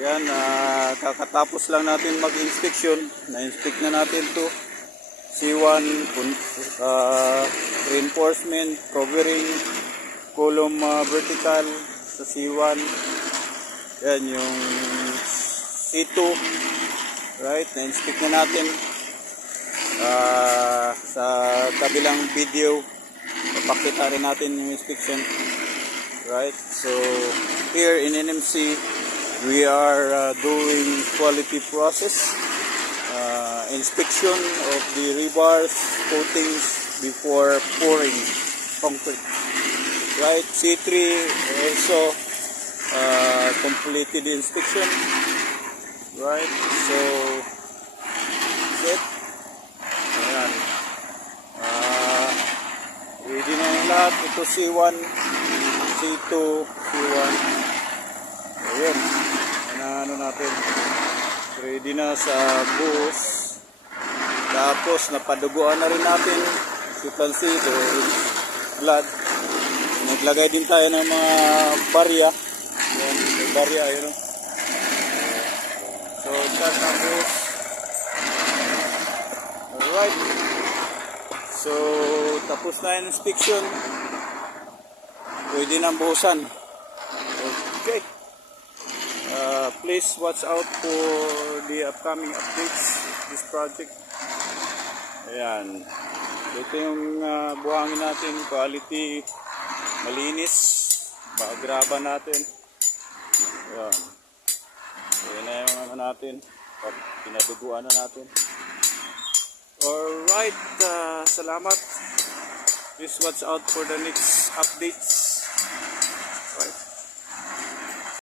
Yan, kakatapos lang natin mag-inspection. Na-inspect na natin to. C1, reinforcement, covering, column vertical sa C1. Yan yung C2. Right, na-inspect na natin. Sa kabilang video, papakita rin natin yung inspection. Right, so here in NMC, we are doing quality process, inspection of the rebars, coatings before pouring concrete. Right, C3 also completed the inspection. Right, so that's it. Ayan. Ready na yung lahat. Ito C1, C2, C1. Ayan. Ano natin. Ready na sa buhos. Tapos napaduguan na rin natin. As you can see, there is blood. Naglagay din tayo ng mga barya. Ayan, may barya. Ayan. So, that's ang buhos. Alright. So, tapos na yung inspection. Pwede nang buhusan. Okay. Please watch out for the upcoming updates this project. Ayan. Ito yung buhangin natin. Quality. Malinis. Paagraban natin. Ayan. Ayan na yung natin. Pinaduguan na natin. Alright, salamat. Please watch out for the next updates.